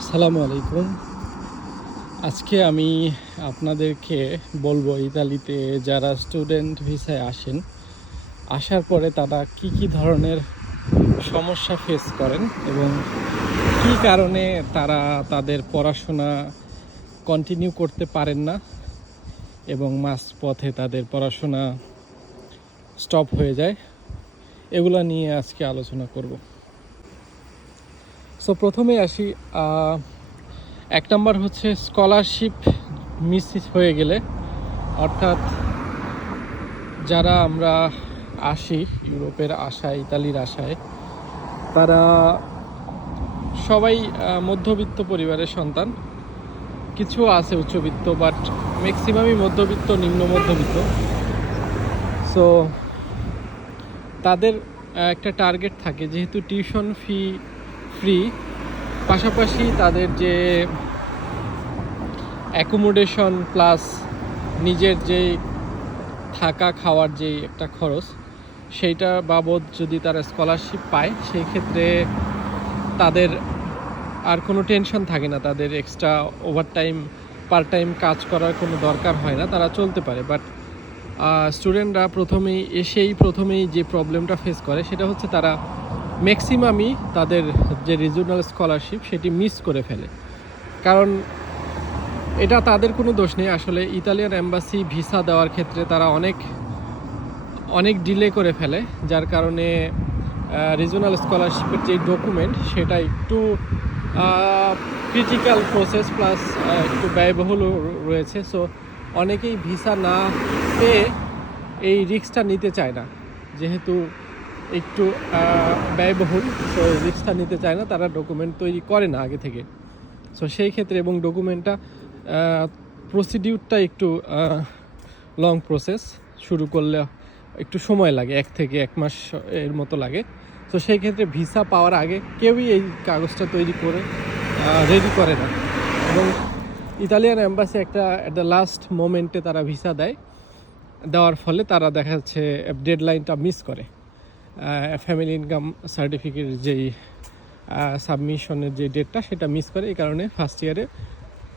আসসালামু আলাইকুম। আজকে আমি আপনাদেরকে বলব ইতালিতে যারা স্টুডেন্ট ভিসায় আসেন, আসার পরে তারা কি কি ধরনের সমস্যা ফেস করেন এবং কি কারণে তারা তাদের পড়াশোনা কন্টিনিউ করতে পারেন না এবং মাস পথে তাদের পড়াশোনা স্টপ হয়ে যায়, এগুলো নিয়ে আজকে আলোচনা করব। সো প্রথমে আসি এক নম্বর হচ্ছে স্কলারশিপ মিস হয়ে গেলে, অর্থাৎ যারা আমরা আসি, ইউরোপের আশায় ইতালির আশায়, তারা সবাই মধ্যবিত্ত পরিবারের সন্তান। কিছু আছে উচ্চবিত্ত বাট ম্যাক্সিমামই মধ্যবিত্ত, নিম্ন মধ্যবিত্ত। সো তাদের একটা টার্গেট থাকে, যেহেতু টিউশন ফি ফ্রি পাশাপাশি তাদের যে অ্যাকোমোডেশন প্লাস নিজের যে থাকা খাওয়ার যে একটা খরচ, সেইটা বাবদ যদি তারা স্কলারশিপ পায়, সেই ক্ষেত্রে তাদের আর কোনো টেনশন থাকে না। তাদের এক্সট্রা ওভারটাইম পার্ট টাইম কাজ করার কোনো দরকার হয় না। তারা চলতে পারে। বাট স্টুডেন্টরা প্রথমেই এসেই প্রথমেই যে প্রবলেমটা ফেস করে, সেটা হচ্ছে তারা ম্যাক্সিমামই তাদের যে রিজনাল স্কলারশিপ সেটি মিস করে ফেলে। কারণ এটা তাদের কোনো দোষ নেই। আসলে ইতালিয়ান এম্বাসি ভিসা দেওয়ার ক্ষেত্রে তারা অনেক অনেক ডিলে করে ফেলে, যার কারণে রিজনাল স্কলারশিপের যে ডকুমেন্ট সেটা একটু ক্রিটিক্যাল প্রসেস প্লাস একটু ব্যয়বহুল রয়েছে। সো অনেকেই ভিসা না পেয়ে এই রিস্কটা নিতে চায় না। যেহেতু একটু ব্যয়বহুল সো রিস্কটা নিতে চায় না, তারা ডকুমেন্ট তৈরি করে না আগে থেকে। সো সেই ক্ষেত্রে এবং ডকুমেন্টটা প্রসিডিউরটা একটু লং প্রসেস শুরু করলে একটু সময় লাগে, এক থেকে এক মাস এর মতো লাগে। তো সেই ক্ষেত্রে ভিসা পাওয়ার আগে কেউই এই কাগজটা তৈরি করে রেডি করে না। এবং ইতালিয়ান অ্যাম্বাসি একটা অ্যাট দ্য লাস্ট মোমেন্টে তারা ভিসা দেয়। দেওয়ার ফলে তারা দেখা যাচ্ছে ডেডলাইনটা মিস করে। ফ্যামিলি ইনকাম সার্টিফিকেট যেই সাবমিশনের যে ডেটটা সেটা মিস করে, এই কারণে ফার্স্ট ইয়ারে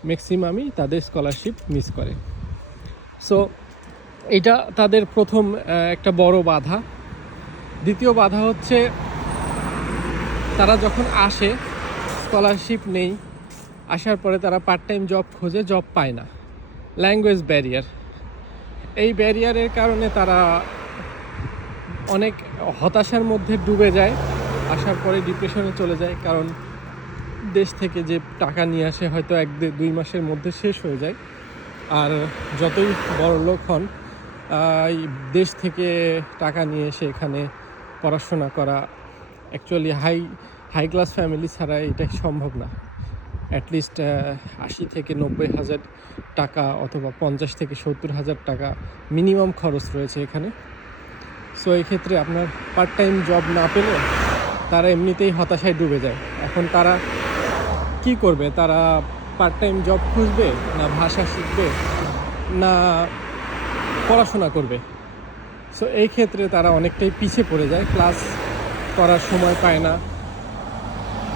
ম্যাক্সিমামই তাদের স্কলারশিপ মিস করে। সো এটা তাদের প্রথম একটা বড় বাধা। দ্বিতীয় বাধা হচ্ছে তারা যখন আসে স্কলারশিপ নেই, আসার পরে তারা পার্ট টাইম জব খোঁজে জব পায় না। ল্যাঙ্গুয়েজ ব্যারিয়ার এই ব্যারিয়ারের কারণে তারা অনেক হতাশার মধ্যে ডুবে যায়, আসার পরে ডিপ্রেশনে চলে যায়, কারণ দেশ থেকে যে টাকা নিয়ে আসে হয়তো এক দুই মাসের মধ্যে শেষ হয়ে যায়। আর যতই বড় লোক হন দেশ থেকে টাকা নিয়ে এসে এখানে পড়াশোনা করা actually high high class family ছাড়া এটা সম্ভব না। অ্যাটলিস্ট আশি থেকে নব্বই হাজার টাকা অথবা পঞ্চাশ থেকে সত্তর হাজার টাকা মিনিমাম খরচ রয়েছে এখানে। সো এই ক্ষেত্রে আপনার পার্ট টাইম জব না পেলে তারা এমনিতেই হতাশায় ডুবে যায়। এখন তারা কি করবে? তারা পার্ট টাইম জব খুঁজবে না ভাষা শিখবে না পড়াশোনা করবে। সো এই ক্ষেত্রে তারা অনেকটাই পিছিয়ে পড়ে যায়। ক্লাস করার সময় পায় না।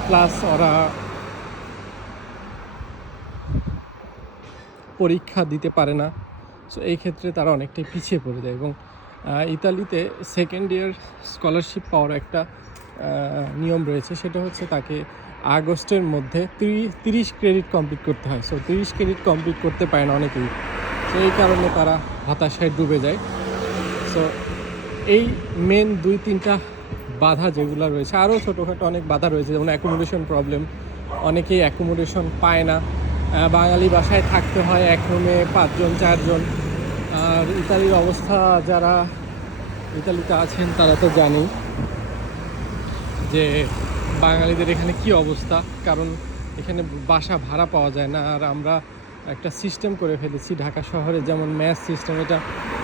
ক্লাস ওরা পরীক্ষা দিতে পারে না। সো এই ক্ষেত্রে তারা অনেকটাই পিছিয়ে পড়ে যায় এবং ইতালিতে সেকেন্ড ইয়ার স্কলারশিপ পাওয়ার একটা নিয়ম রয়েছে। সেটা হচ্ছে তাকে আগস্টের মধ্যে তিরিশ ক্রেডিট কমপ্লিট করতে হয়। সো তিরিশ ক্রেডিট কমপ্লিট করতে পারে না অনেকেই। তো এই কারণে তারা হতাশায় ডুবে যায়। সো এই মেন দুই, তিনটা বাধা যেগুলো রয়েছে, আরও ছোটোখাটো অনেক বাধা রয়েছে, যেমন অ্যাকোমোডেশন প্রবলেম অনেকেই অ্যাকোমোডেশন পায় না। বাঙালি বাসায় থাকতে হয়, এক রুমে পাঁচজন, চারজন। আর ইতালির অবস্থা, যারা ইতালিতে আছেন, তারা তো জানেই যে বাঙালিদের এখানে কি অবস্থা। কারণ এখানে বাসা ভাড়া পাওয়া যায় না, আর আমরা একটা সিস্টেম করে ফেলেছি ঢাকা শহরে, যেমন ম্যাথ সিস্টেম এটা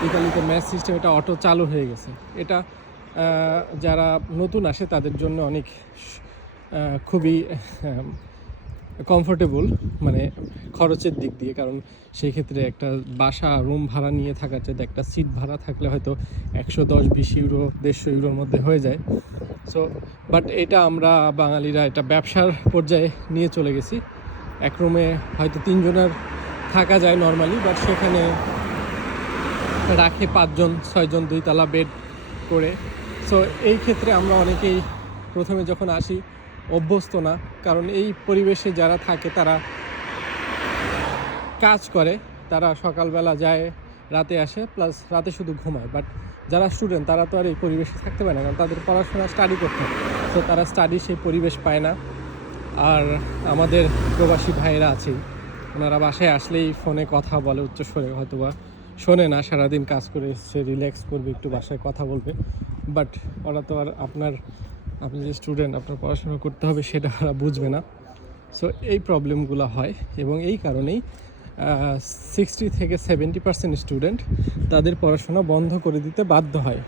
ইতালিতে ম্যাথ সিস্টেম এটা অটো চালু হয়ে গেছে। এটা যারা নতুন আসে, তাদের জন্য অনেক খুবই কমফোর্টেবল মানে খরচের দিক দিয়ে, কারণ সেই ক্ষেত্রে একটা বাসা রুম ভাড়া নিয়ে থাকার চাইতে একটা সিট ভাড়া থাকলে হয়তো একশো দশ, বিশ ইউরো দেড়শো ইউরোর মধ্যে হয়ে যায়। সো বাট এটা আমরা বাঙালিরা এটা ব্যবসার পর্যায়ে নিয়ে চলে গেছি। এক রুমে হয়তো তিনজনের থাকা যায় নর্মালি বাট সেখানে রাখে পাঁচজন, ছয়জন, দুইতলা বেড করে। সো এই ক্ষেত্রে আমরা অনেকেই প্রথমে যখন আসি অভ্যস্ত না কারণ এই পরিবেশে যারা থাকে তারা কাজ করে তারা সকালবেলা যায় রাতে আসে প্লাস রাতে শুধু ঘুমায়। বাট যারা স্টুডেন্ট তারা তো আর এই পরিবেশে থাকতে পারে না কারণ তাদের পড়াশোনা স্টাডি করতে হয়। তো তারা স্টাডি সেই পরিবেশ পায় না। আর আমাদের প্রবাসী ভাইয়েরা আছেই। ওনারা বাসায় আসলেই ফোনে কথা বলে উচ্চস্বরে হয়তো বা শোনে না সারাদিন কাজ করে এসছে রিল্যাক্স করবে একটু বাসায় কথা বলবে। বাট ওরা তো আর আপনার আপনি যে স্টুডেন্ট আপনার পড়াশোনা করতে হবে সেটা ওরা বুঝবে না। সো এই প্রবলেমগুলো হয় এবং এই কারণেই সিক্সটি থেকে সেভেন্টি পার্সেন্ট স্টুডেন্ট তাদের পড়াশোনা বন্ধ করে দিতে বাধ্য হয়।